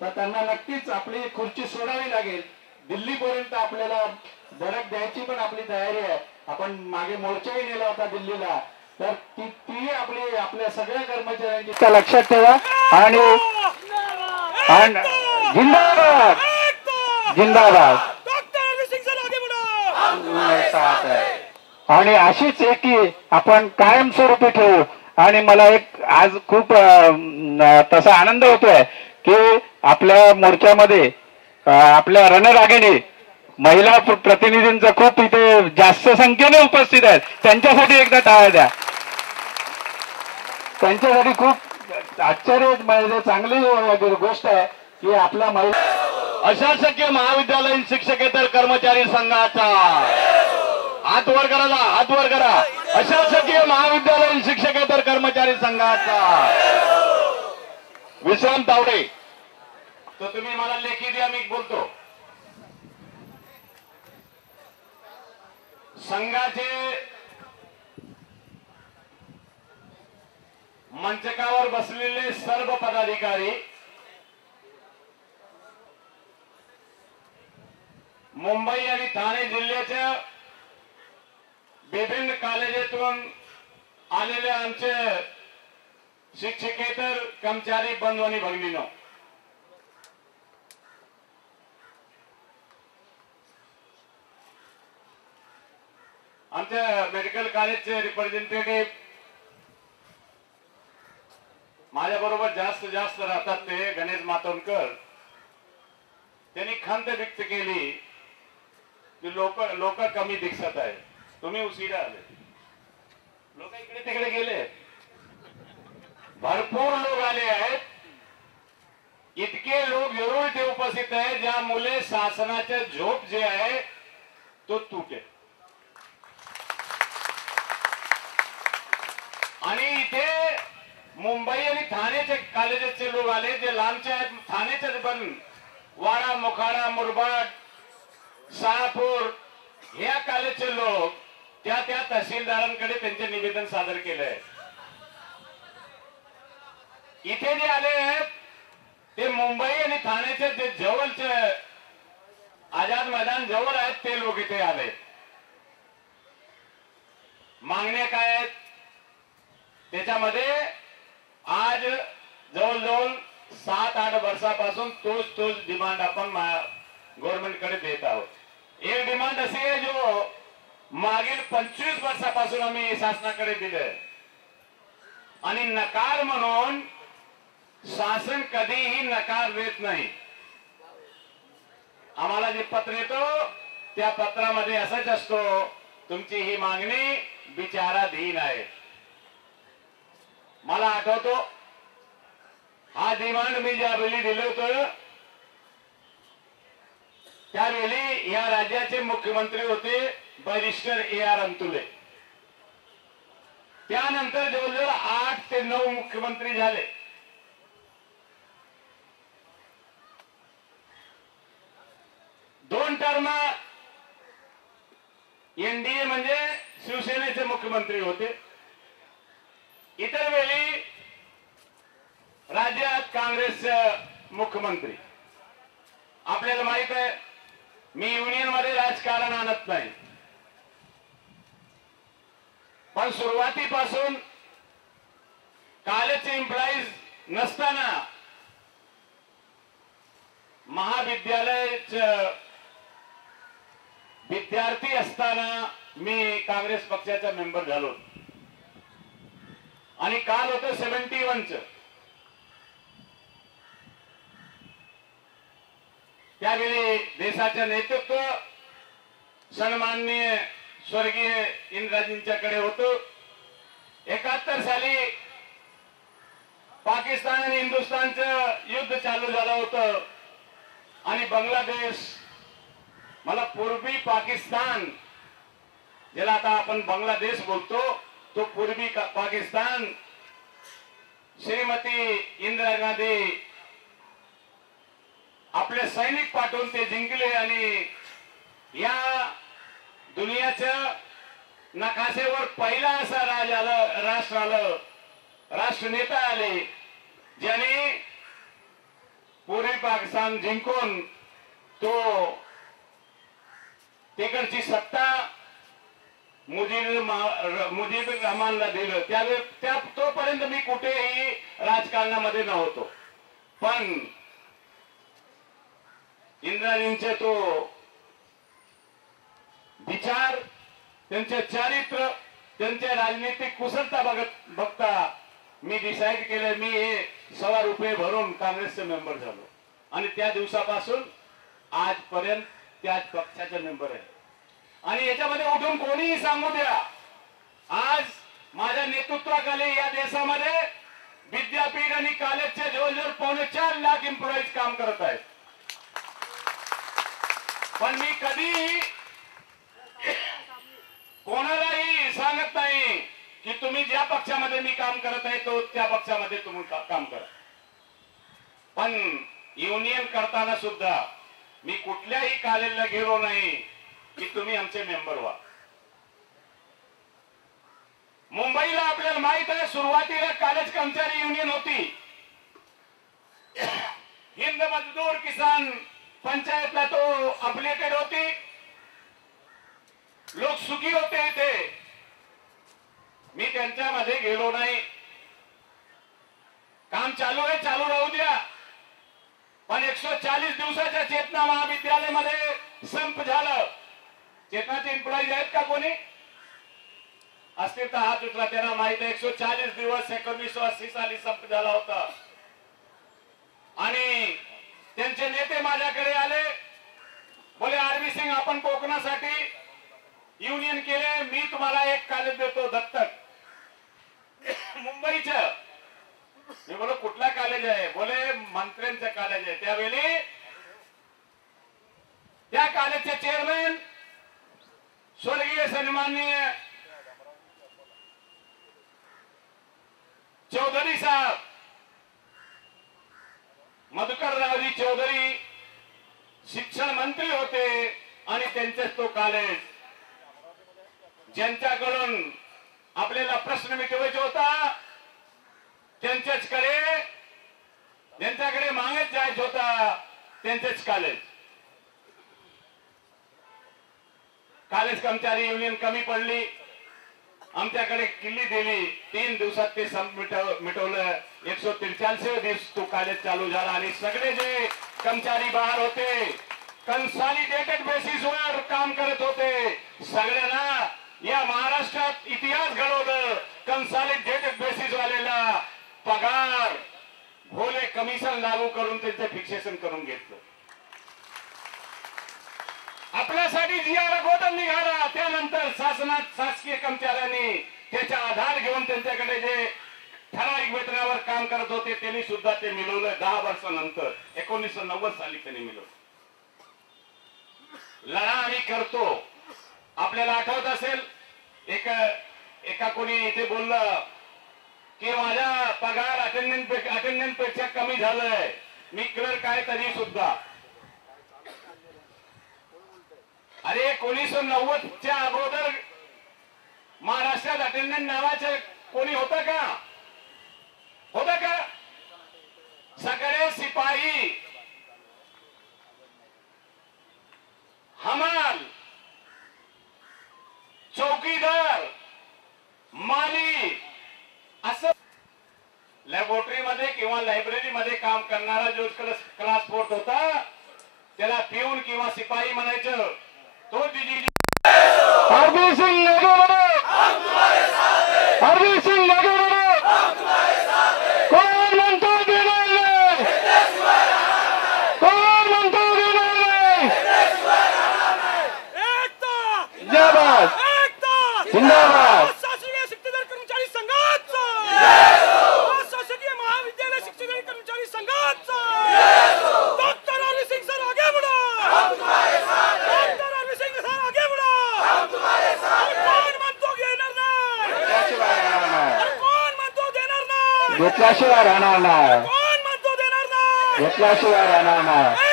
तर त्यांना नक्कीच आपली खुर्ची सोडावी लागेल. दिल्लीपर्यंत आपल्याला धडक द्यायची पण आपली तयारी आहे. आपण मागे मोर्चाही नेला होता दिल्लीला, तर ती आपली आपल्या सगळ्या कर्मचाऱ्यांची लक्षात ठेवा. आणि जिंदाबाद जिंदाबाद. आणि अशीच एकी आपण कायमस्वरूपी ठेवू. आणि मला एक आज खूप तसा आनंद होतोय की आपल्या मोर्चामध्ये आपल्या रणरागिणी महिला प्रतिनिधींचा खूप इथे जास्त संख्येने उपस्थित आहेत. त्यांच्यासाठी एकदा टाळ्या द्या. त्यांच्यासाठी खूप आश्चर्य म्हणजे चांगली गोष्ट आहे की आपला महिला अशासकीय महाविद्यालयीन शिक्षकेतर कर्मचारी संघाचा हात वर करा, हात वर करा. अशासकीय महाविद्यालयीन शिक्षकेतर कर्मचारी संघाचा विश्राम तावडे. तर तुम्ही मला लेखी द्या, मी बोलतो. संघाचे मंचकावर बसलेले सर्व पदाधिकारी, मुंबई आणि ठाणे जिल्ह्याच्या विभिन्न कॉलेजातून आलेले आमचे शिक्षकेतर कर्मचारी बंधू आणि भगिनींनो, आमच्या मेडिकल कॉलेजचे रिप्रेझेंटेटिव्ह माझ्या बरोबर जास्त राहतात ते गणेश मातोंडकर. त्यांनी खंत व्यक्त केली की लोक कमी दिसत आहे. तुम्ही उशिरा आले, लोक इकडे तिकडे गेले, भरपूर लोक आले आहेत. इतके लोक जरूर इथे उपस्थित आहे ज्यामुळे शासनाचा झोप जे आहे तो तुटेल. आणि इथे मुंबई आणि ठाण्याचे कॉलेजेसचे लोक आले जे लांबचे आहेत. ठाण्याचे पण वाडा, मोखाडा, मुरबाड, शहापूर या कॉलेजचे लोक त्या तहसीलदारांकडे त्यांचे निवेदन सादर केले आहे. इथे जे आले आहेत ते मुंबई आणि ठाण्याचे जे जवळचे आझाद मैदान जवळ आहेत ते लोक इथे आले. मागण्या काय आहेत त्याच्यामध्ये? आज जवळजवळ 7-8 वर्षापासून तोच डिमांड आपण गव्हर्नमेंटकडे देत आहोत. एक डिमांड अशी आहे जो मागील 25 वर्षापासून आम्ही शासनाकडे दिले आणि नकार म्हणून शासन कधीही नकार देत नाही. आम्हाला जे पत्र येतो त्या पत्रामध्ये असंच असतो, तुमची ही मागणी विचाराधीन आहे. मला आठवतो हा डिमांड मी ज्यावेळी दिलं होतं त्यावेळी या राज्याचे मुख्यमंत्री होते बॅरिस्टर AR अंतुले. त्यानंतर जवळजवळ 8 ते 9 मुख्यमंत्री झाले. दोन टर्म NDA म्हणजे शिवसेनेचे मुख्यमंत्री होते. इतर वेळी राज्यात काँग्रेसचे मुख्यमंत्री. आपल्याला माहित आहे मी युनियन मध्ये राजकारण आणत नाही, पण सुरुवातीपासून कॉलेजचे एम्प्लॉईज नसताना महाविद्यालयाचे विद्यार्थी असताना मी काँग्रेस पक्षाचा मेंबर झालो. आणि काल होतं 71चं. त्यावेळी देशाचे नेतृत्व सन्माननीय स्वर्गीय इंदिराजींच्याकडे होतं. 71 साली पाकिस्तान आणि हिंदुस्थानचं युद्ध चालू झालं होतं आणि बांगलादेश, मला पूर्वी पाकिस्तान ज्याला आता आपण बांगलादेश बोलतो तो पूर्वी पाकिस्तान श्रीमती इंदिरा गांधी आपले सैनिक पाठवून ते जिंकले आणि या दुनियाच्या नकाशेवर पहिला असा राष्ट्र आलं, राष्ट्रनेता आले ज्याने पूर्वी पाकिस्तान जिंकून तो तिकडची सत्ता मुजीबुर रहमानला दिलं. त्या तोपर्यंत मी कुठेही राजकारणामध्ये नव्हतो. पण इंदिराजींचे तो विचार, त्यांचे चारित्र्य, त्यांचे राजनीतिक कुशलता बघता मी डिसाईड केलं मी हे ₹1.25 भरून काँग्रेसचे मेंबर झालो आणि त्या दिवसापासून आजपर्यंत त्याच पक्षाचे मेंबर आहे. आणि याच्यामध्ये उठून कोणीही सांगू द्या, आज माझ्या नेतृत्वाखाली या देशामध्ये विद्यापीठ आणि कॉलेजचे जवळजवळ 4.25 लाख एम्प्लॉईज काम करत आहेत. पण मी कधीही कोणालाही सांगत नाही की तुम्ही ज्या पक्षामध्ये मी काम करत आहे तो त्या पक्षामध्ये तुम्ही काम करा. पण युनियन करताना सुद्धा मी कुठल्याही कॉलेजला गेलो नाही की तुम्ही आमचे मेंबर व्हा. मुंबईला आपल्याला माहित आहे सुरुवातीला कॉलेज कर्मचारी युनियन होती. हिंद मजदूर किसान पंचायतला तो अफिलिएटेड होती. लोक सुखी होते इथे. मी त्यांच्यामध्ये गेलो नाही. काम चालू आहे, चालू राहू द्या. पण 140 दिवसाच्या चेतना महाविद्यालयामध्ये संप झालं. चेतनाचे एम्प्लॉईज आहेत का कोणी? असतील तर हात उचला. त्यांना माहित आहे 140 दिवस 1980 साली संप झाला होता. आणि त्यांचे नेते माझ्याकडे आले, बोले आरबी सिंग आपण कोकणासाठी युनियन केले, मी तुम्हाला एक कॉलेज देतो दत्तक मुंबईचं. मी बोलो कुठला कॉलेज आहे? बोले मंत्र्यांचं कॉलेज आहे. त्यावेळी त्या कॉलेजचे चेअरमॅन स्वर्गीय सन्माननीय चौधरी साहेब, मधुकररावजी चौधरी शिक्षण मंत्री होते. आणि त्यांचेच तो कॉलेज ज्यांच्याकडून आपल्याला प्रश्न मिटवायचा होता ज्यांच्याकडे मागत जायचं होता त्यांचेच कॉलेज कर्मचारी युनियन कमी पडली. आमच्याकडे किल्ली दिली. 3 दिवसात ते संप मिटवलं. 143 दिवस तो कॉलेज चालू झाला. आणि सगळे जे कर्मचारी बाहेर होते कन्सॉलिडेटेड बेसिसवर काम करत होते. सगळ्यांना या महाराष्ट्रात इतिहास घडवलं. कन्सॉलिडेटेड बेसिस वालेला पगार भोले कमिशन लागू करून त्यांचे फिक्सेशन करून घेतलं. आपल्यासाठी जी आर गोदन निघाला त्यानंतर शासकीय कर्मचाऱ्यांनी त्याचा आधार घेऊन त्यांच्याकडे जे ठराविक वेतनावर काम करत होते त्यांनी सुद्धा ते मिळवलं. 10 वर्षानंतर 1990 साली त्यांनी मिळवलं. लढा आम्ही करतो. आपल्याला आठवत असेल एका कोणी इथे बोललं की माझा पगार अटेंडन्स पेक्षा कमी झालाय, मी क्लर्क आहे तरी सुद्धा. अरे 1990च्या अगोदर महाराष्ट्रात अटेंडन्स नावाचं कोणी होतं का? सगळे शिपाई, हमाल, चौकीदार, माली असं लॅबोरेटरीमध्ये किंवा लायब्ररीमध्ये काम करणारा जो क्लास 4 होता त्याला पिऊन किंवा शिपाई म्हणायचं. तो हरदीप सिंग आगे बढ़ो, हरदीप सिंग आगे बढ़ो. कोण म्हणतो देणार नाही? कोण म्हणतो देणार नाही? जिंदाबाद, जिंदाबाद. शासकीय शिक्षण कर्मचारी संघाचा, शासकीय महाविद्यालय शिक्षण कर्मचारी संघाचा. डॉक्टर आरबी सिंग सर आगे बढ़ो. डॉक्टर आरबी सिंग सर आगे बढ़ो. कोण म्हणतो घेणार नाही? कोण म्हणतो देणार नाही? घेतल्याशिवाय राहणार नाही. कोण म्हणतो देणार नाही? घेतल्याशिवाय राहणार नाही.